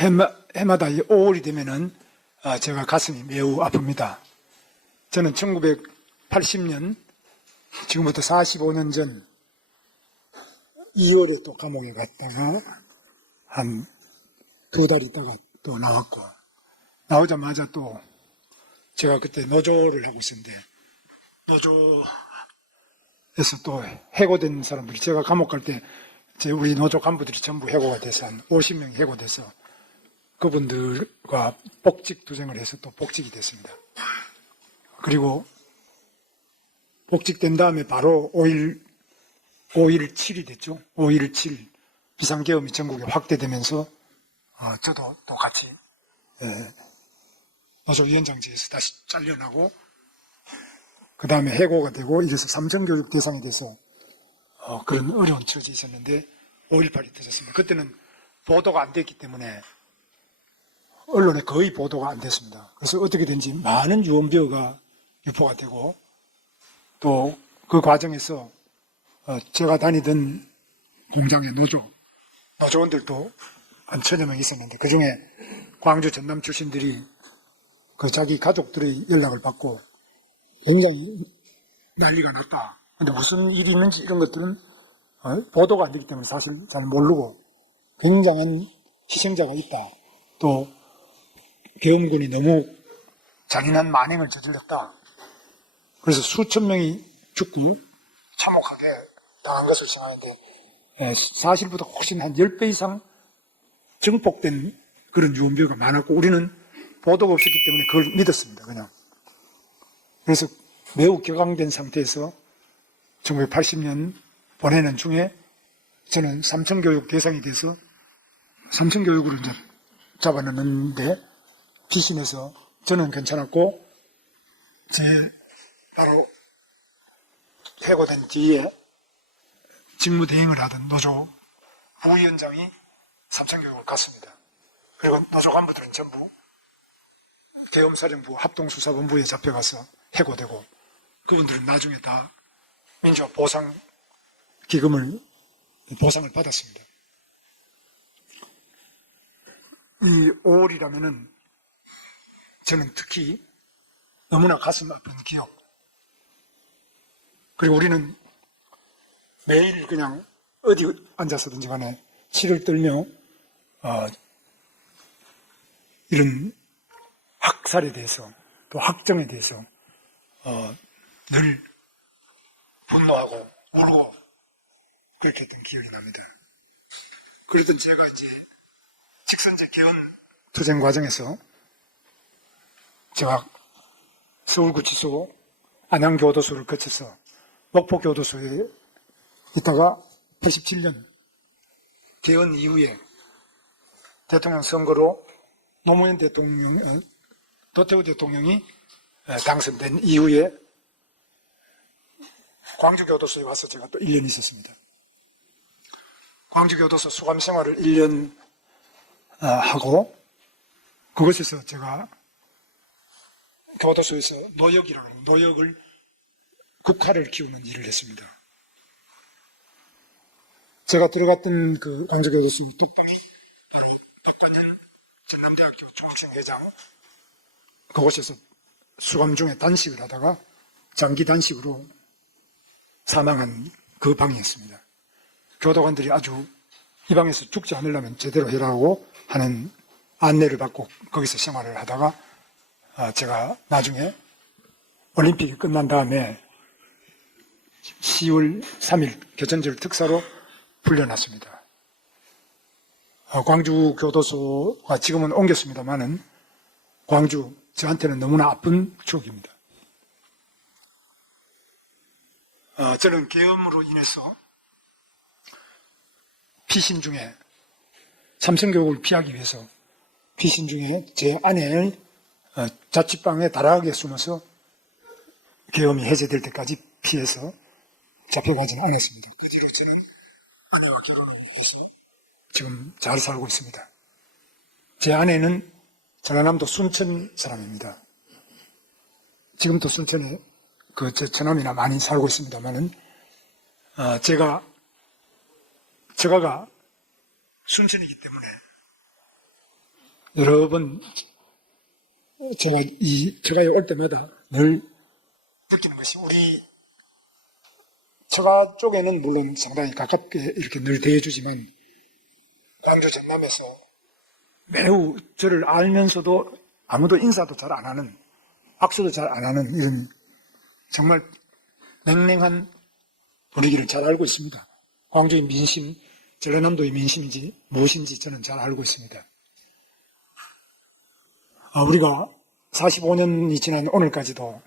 해마다 이 5월이 되면은 제가 가슴이 매우 아픕니다. 저는 1980년, 지금부터 45년 전 2월에 또 감옥에 갔다가 한 2달 있다가 또 나왔고, 나오자마자 또 제가 그때 노조를 하고 있었는데, 노조에서 또 해고된 사람들이, 제가 감옥 갈 때 우리 노조 간부들이 전부 해고가 돼서 한 50명이 해고돼서 그분들과 복직 투쟁을 해서 또 복직이 됐습니다. 그리고 복직된 다음에 바로 5.17이 됐죠. 5.17 비상계엄이 전국에 확대되면서 저도 또 같이 노조위원장직에서 다시 잘려나고, 그 다음에 해고가 되고, 이래서 삼성교육 대상이 돼서 그런 어려운 처지에 있었는데 5.18이 터졌습니다. 그때는 보도가 안 됐기 때문에 언론에 거의 보도가 안 됐습니다. 그래서 어떻게 된지 많은 유언비어가 유포가 되고, 또 그 과정에서 제가 다니던 공장의 노조원들도 한 1000여 명 있었는데, 그 중에 광주 전남 출신들이 그 자기 가족들의 연락을 받고 굉장히 난리가 났다. 근데 무슨 일이 있는지 이런 것들은 보도가 안 되기 때문에 사실 잘 모르고, 굉장한 희생자가 있다. 또 계엄군이 너무 잔인한 만행을 저질렀다. 그래서 수천 명이 죽고 참혹하게 당한 것을 생각하는데, 사실보다 훨씬 한 10배 이상 증폭된 그런 유언비어가 많았고, 우리는 보도가 없었기 때문에 그걸 믿었습니다. 그냥. 그래서 매우 격앙된 상태에서 1980년 보내는 중에 저는 삼성교육 대상이 돼서 삼성교육으로 이제 잡아넣는데, 피신해서 저는 괜찮았고, 바로 해고된 뒤에 직무대행을 하던 노조 부위원장이 삼성교육을 갔습니다. 그리고 노조 간부들은 전부 계엄사령부 합동수사본부에 잡혀가서 해고되고, 그분들은 나중에 다 민주화 보상을 받았습니다. 이 5월이라면은 저는 특히 너무나 가슴 아픈 기억. 그리고 우리는 매일 그냥 어디 앉아서든지 간에 치를 떨며 이런 학살에 대해서, 또 학정에 대해서 늘 분노하고 울고 그렇게 했던 기억이 납니다. 그랬던 제가 이제 직선제 개헌 투쟁 과정에서 제가 서울구치소 안양교도소를 거쳐서 목포교도소에 있다가 87년 개헌 이후에 대통령 선거로 노무현 대통령, 도태우 대통령이 당선된 이후에 광주교도소에 와서 제가 또 1년 있었습니다. 광주교도소 수감 생활을 1년 하고, 그곳에서 제가 교도소에서 노역이라는, 노역을 국화를 키우는 일을 했습니다. 제가 들어갔던 그 광주교도소 뚝방이 박관현 전남대학교 중학생회장, 그곳에서 수감 중에 단식을 하다가 장기 단식으로 사망한 그 방이었습니다. 교도관들이 아주 이 방에서 죽지 않으려면 제대로 해라고 하는 안내를 받고 거기서 생활을 하다가 제가 나중에 올림픽이 끝난 다음에 10월 3일 개천절 특사로 풀려났습니다. 광주 교도소가 지금은 옮겼습니다만은 광주, 저한테는 너무나 아픈 추억입니다. 저는 계엄으로 인해서 피신 중에, 삼성교육을 피하기 위해서 피신 중에 제 아내를 자취방에 다락에 숨어서 계엄이 해제될 때까지 피해서 잡혀가지는 않았습니다. 그 뒤로 저는 아내와 결혼을 해서 지금 잘 살고 있습니다. 제 아내는 전라남도 순천 사람입니다. 지금도 순천에 제 처남이나 많이 살고 있습니다만은 처가가 순천이기 때문에 여러 번 제가 올 때마다 늘 느끼는 것이 우리 처가 쪽에는 물론 상당히 가깝게 이렇게 늘 대해주지만 광주 전남에서 매우 저를 알면서도 아무도 인사도 잘 안 하는, 악수도 잘 안 하는 이런 정말 냉랭한 분위기를 잘 알고 있습니다. 광주의 민심, 전라남도의 민심인지 무엇인지 저는 잘 알고 있습니다. 우리가 45년이 지난 오늘까지도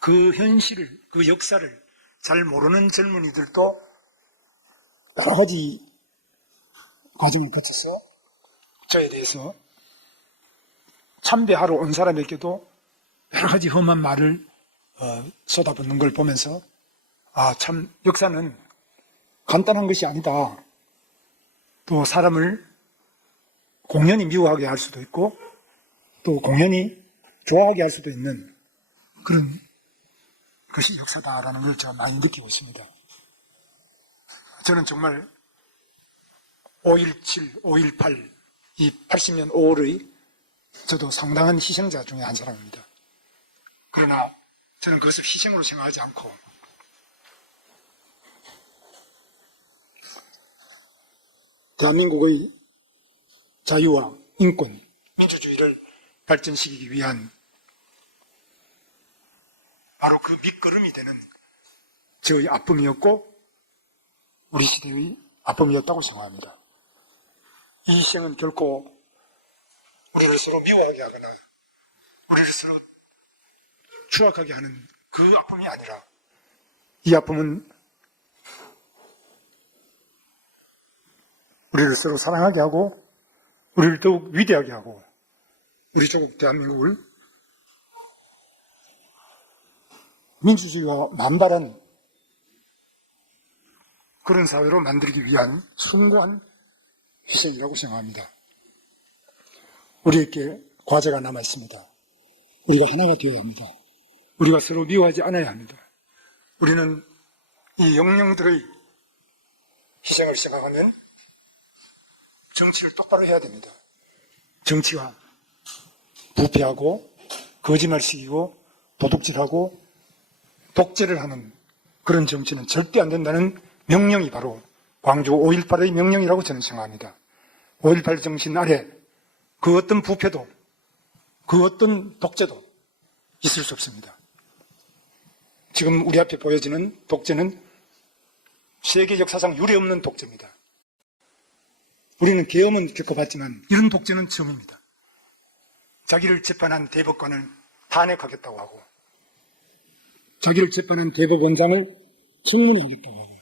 그 현실을, 그 역사를 잘 모르는 젊은이들도 여러 가지 과정을 거쳐서 저에 대해서 참배하러 온 사람에게도 여러 가지 험한 말을 쏟아붓는 걸 보면서 참 역사는 간단한 것이 아니다. 또 사람을 공연히 미워하게 할 수도 있고 또 공연히 좋아하게 할 수도 있는 그런 것이 역사다라는 걸 제가 많이 느끼고 있습니다. 저는 정말 5.17, 5.18, 이 80년 5월의 저도 상당한 희생자 중에 한 사람입니다. 그러나 저는 그것을 희생으로 생각하지 않고 대한민국의 자유와 인권, 민주주의를 발전시키기 위한 바로 그 밑거름이 되는 저의 아픔이었고 우리 시대의 아픔이었다고 생각합니다. 이 희생은 결코 우리를 서로 미워하게 하거나 우리를 서로 추악하게 하는 그 아픔이 아니라 이 아픔은 우리를 서로 사랑하게 하고 우리를 더욱 위대하게 하고 우리 조국 대한민국을 민주주의가 만발한 그런 사회로 만들기 위한 숭고한 희생이라고 생각합니다. 우리에게 과제가 남아 있습니다. 우리가 하나가 되어야 합니다. 우리가 서로 미워하지 않아야 합니다. 우리는 이 영령들의 희생을 생각하면 정치를 똑바로 해야 됩니다. 정치가 부패하고 거짓말식이고 도둑질하고 독재를 하는 그런 정치는 절대 안 된다는 명령이 바로 광주 5.18의 명령이라고 저는 생각합니다. 5.18 정신 아래 그 어떤 부패도 그 어떤 독재도 있을 수 없습니다. 지금 우리 앞에 보여지는 독재는 세계 역사상 유례없는 독재입니다. 우리는 계엄은 겪어봤지만 이런 독재는 처음입니다. 자기를 재판한 대법관을 탄핵하겠다고 하고 자기를 재판한 대법원장을 청문회하겠다고 하고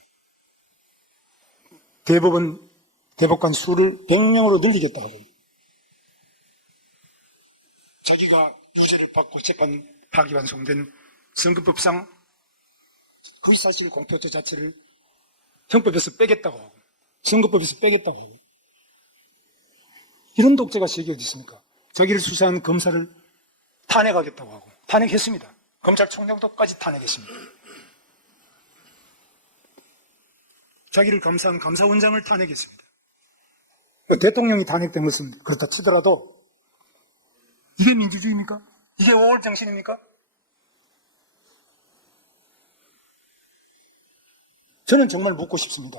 대법관 수를 100명으로 늘리겠다고 하고 자기가 유죄를 받고 재판 파기환송된 선거법상 허위사실 공표죄 자체를 형법에서 빼겠다고 하고 선거법에서 빼겠다고 하고 이런 독재가 세계에 어디 있습니까? 자기를 수사한 검사를 탄핵하겠다고 하고 탄핵했습니다. 검찰총장도까지 탄핵했습니다. 자기를 감사한 감사원장을 탄핵했습니다. 대통령이 탄핵된 것은 그렇다 치더라도 이게 민주주의입니까? 이게 5월 정신입니까? 저는 정말 묻고 싶습니다.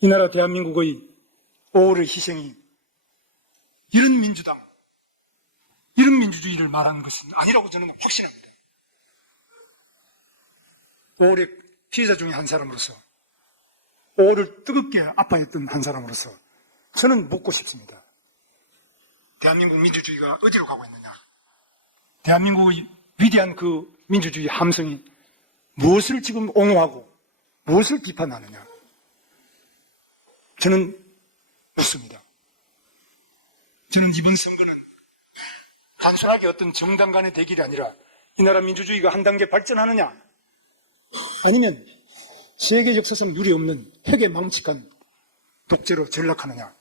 이 나라 대한민국의 5월의 희생이 이런 민주당, 이런 민주주의를 말하는 것은 아니라고 저는 확신합니다. 5월의 피해자 중에 한 사람으로서 5월을 뜨겁게 아파했던 한 사람으로서 저는 묻고 싶습니다. 대한민국 민주주의가 어디로 가고 있느냐? 대한민국의 위대한 그 민주주의 함성이 무엇을 지금 옹호하고 무엇을 비판하느냐? 저는 묻습니다. 저는 이번 선거는 단순하게 어떤 정당 간의 대결이 아니라 이 나라 민주주의가 한 단계 발전하느냐 아니면 세계 역사상 유례없는 핵에 망측한 독재로 전락하느냐.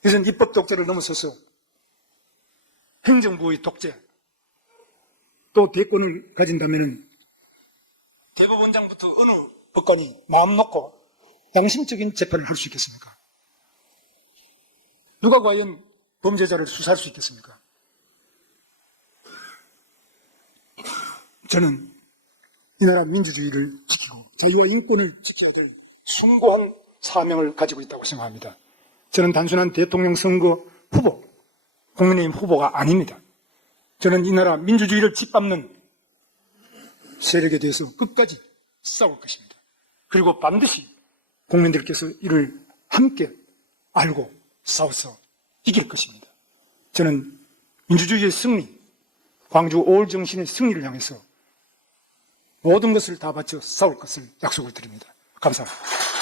이것은 입법 독재를 넘어서서 행정부의 독재 또 대권을 가진다면 대법원장부터 어느 법관이 마음 놓고 양심적인 재판을 할 수 있겠습니까? 누가 과연 범죄자를 수사할 수 있겠습니까? 저는 이 나라 민주주의를 지키고 자유와 인권을 지켜야 될 숭고한 사명을 가지고 있다고 생각합니다. 저는 단순한 대통령 선거 후보, 국민의힘 후보가 아닙니다. 저는 이 나라 민주주의를 짓밟는 세력에 대해서 끝까지 싸울 것입니다. 그리고 반드시 국민들께서 이를 함께 알고 싸워서 이길 것입니다. 저는 민주주의의 승리, 광주 5월 정신의 승리를 향해서 모든 것을 다 바쳐 싸울 것을 약속을 드립니다. 감사합니다.